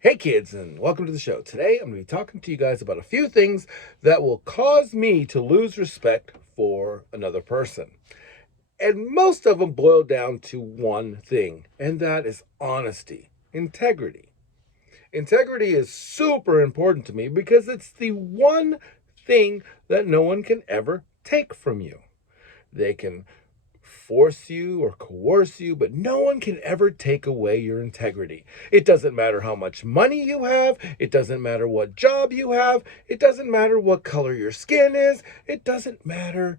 Hey kids, and welcome to the show. Today I'm going to be talking to you guys about a few things that will cause me to lose respect for another person. And most of them boil down to one thing, and that is honesty, integrity. Integrity is super important to me because it's the one thing that no one can ever take from you. They can force you or coerce you, but no one can ever take away your integrity. It doesn't matter how much money you have, it doesn't matter what job you have, it doesn't matter what color your skin is, it doesn't matter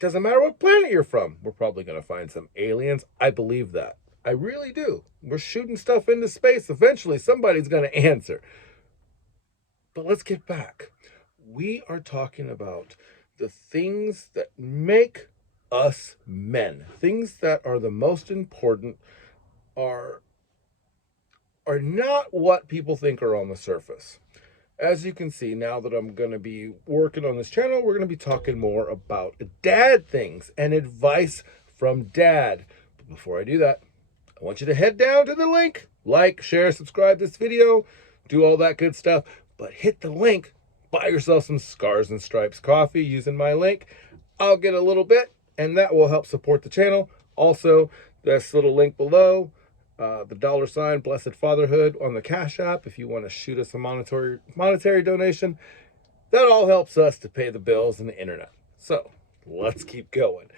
what planet you're from. We're probably going to find some aliens. I believe that. I really do. We're shooting stuff into space. Eventually somebody's going to answer. But let's get back. We are talking about the things that make us men. Things that are the most important are not what people think are on the surface. As you can see, now that I'm going to be working on this channel, we're going to be talking more about dad things and advice from dad. But before I do that, I want you to head down to the link, like, share, subscribe this video, do all that good stuff, but hit the link, buy yourself some Scars and Stripes coffee using my link. I'll get a little bit, and that will help support the channel. Also, this little link below, the $ Blessed Fatherhood on the Cash App, if you want to shoot us a monetary donation, that all helps us to pay the bills and the internet. So let's keep going.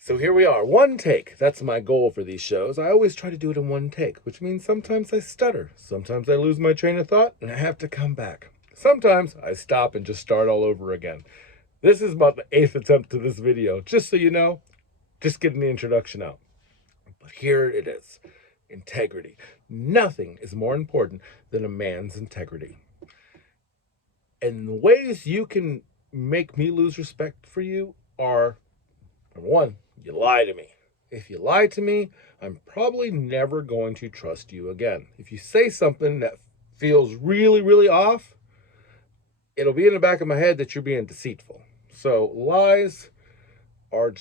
So here we are, one take. That's my goal for these shows. I always try to do it in one take, which means sometimes I stutter. Sometimes I lose my train of thought and I have to come back. Sometimes I stop and just start all over again. This is about the 8th attempt to this video, just so you know, just getting the introduction out. But here it is, integrity. Nothing is more important than a man's integrity. And the ways you can make me lose respect for you are, number one, you lie to me. If you lie to me, I'm probably never going to trust you again. If you say something that feels really, really off, it'll be in the back of my head that you're being deceitful. So lies are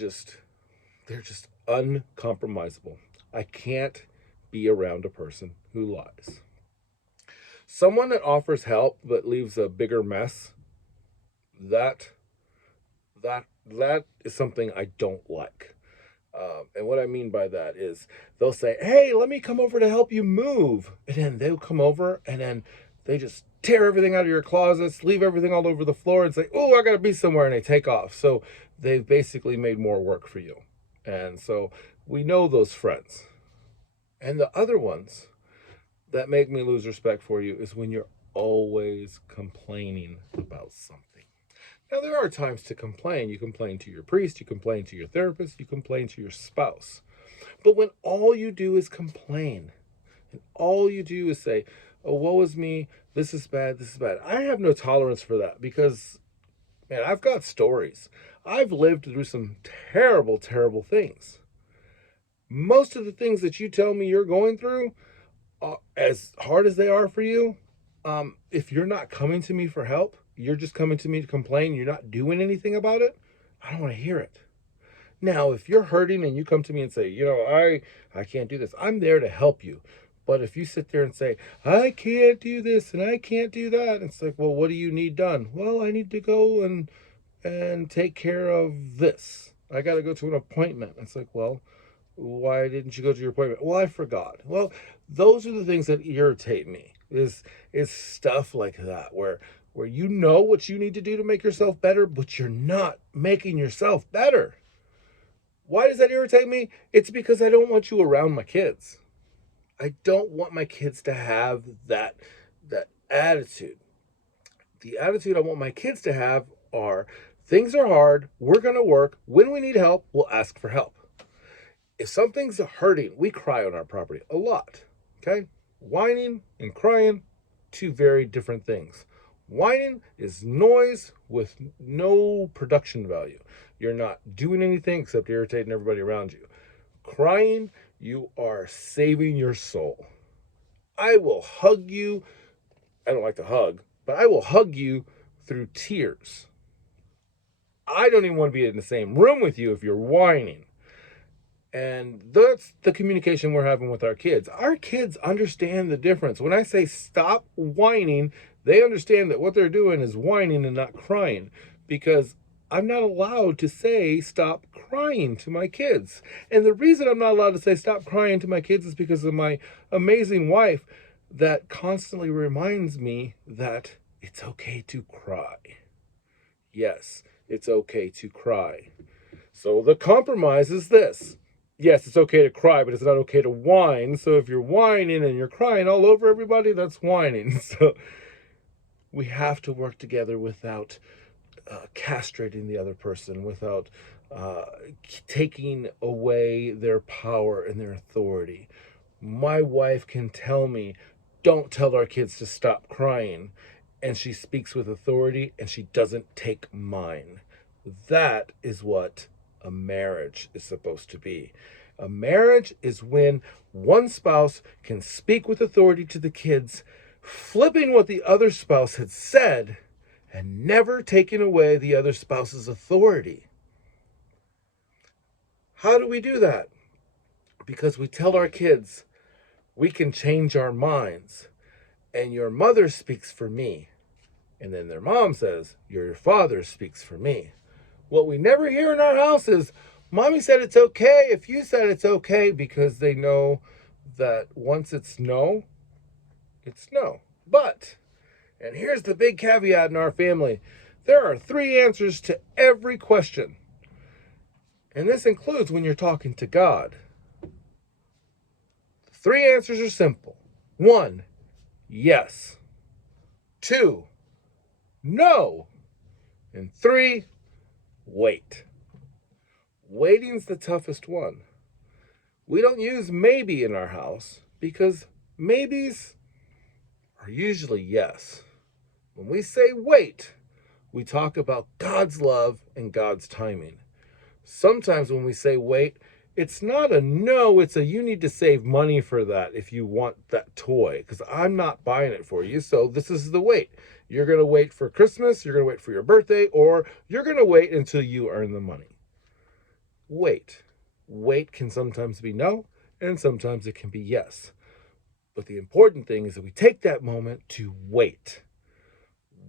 they're just uncompromisable. I can't be around a person who lies. Someone that offers help but leaves a bigger mess, that is something I don't like. And what I mean by that is they'll say, hey, let me come over to help you move. And then they'll come over and then they just tear everything out of your closets, leave everything all over the floor and say, oh, I got to be somewhere. And they take off. So they've basically made more work for you. And so we know those friends. And the other ones that make me lose respect for you is when you're always complaining about something. Now, there are times to complain. You complain to your priest, you complain to your therapist, you complain to your spouse. But when all you do is complain, and all you do is say, oh, woe is me, this is bad, I have no tolerance for that because, man, I've got stories. I've lived through some terrible, terrible things. Most of the things that you tell me you're going through, as hard as they are for you, if you're not coming to me for help, you're just coming to me to complain, you're not doing anything about it, I don't want to hear it. Now, if you're hurting and you come to me and say, I can't do this, I'm there to help you. But if you sit there and say, I can't do this and I can't do that, it's like, well, what do you need done? Well, I need to go and take care of this. I got to go to an appointment. It's like, well, why didn't you go to your appointment? Well, I forgot. Well, those are the things that irritate me, is stuff like that, where you know what you need to do to make yourself better, but you're not making yourself better. Why does that irritate me? It's because I don't want you around my kids. I don't want my kids to have that attitude. The attitude I want my kids to have are, things are hard, we're going to work, when we need help, we'll ask for help. If something's hurting, we cry on our property a lot, okay? Whining and crying, two very different things. Whining is noise with no production value. You're not doing anything except irritating everybody around you. Crying, you are saving your soul. I will hug you. I don't like to hug, but I will hug you through tears. I don't even want to be in the same room with you if you're whining. And that's the communication we're having with our kids. Our kids understand the difference. When I say stop whining, they understand that what they're doing is whining and not crying, because I'm not allowed to say stop crying to my kids. And the reason I'm not allowed to say stop crying to my kids is because of my amazing wife that constantly reminds me that it's okay to cry. Yes, it's okay to cry. So the compromise is this. Yes, it's okay to cry, but it's not okay to whine. So if you're whining and you're crying all over everybody, that's whining. So we have to work together without castrating the other person, without taking away their power and their authority. My wife can tell me, don't tell our kids to stop crying. And she speaks with authority and she doesn't take mine. That is what a marriage is supposed to be. A marriage is when one spouse can speak with authority to the kids, flipping what the other spouse had said and never taking away the other spouse's authority. How do we do that? Because we tell our kids, we can change our minds, and your mother speaks for me. And then their mom says, your father speaks for me. What we never hear in our house is, Mommy said it's okay if you said it's okay, because they know that once it's no, it's no. But, and here's the big caveat in our family, there are 3 answers to every question. And this includes when you're talking to God. The 3 answers are simple. 1, yes. 2, no. And 3, wait. Waiting's the toughest one. We don't use maybe in our house because maybes are usually yes. When we say wait, we talk about God's love and God's timing. Sometimes when we say wait, it's not a no, it's a you need to save money for that if you want that toy, because I'm not buying it for you, so this is the wait. You're going to wait for Christmas, you're going to wait for your birthday, or you're going to wait until you earn the money. Wait. Wait can sometimes be no, and sometimes it can be yes. But the important thing is that we take that moment to wait.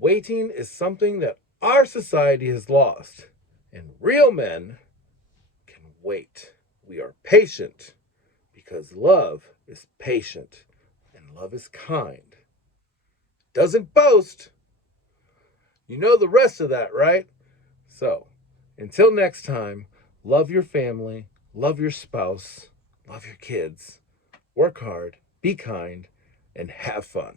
Waiting is something that our society has lost, and real men can wait. We are patient because love is patient and love is kind. Doesn't boast. You know the rest of that, right? So, until next time, love your family, love your spouse, love your kids, work hard, be kind, and have fun.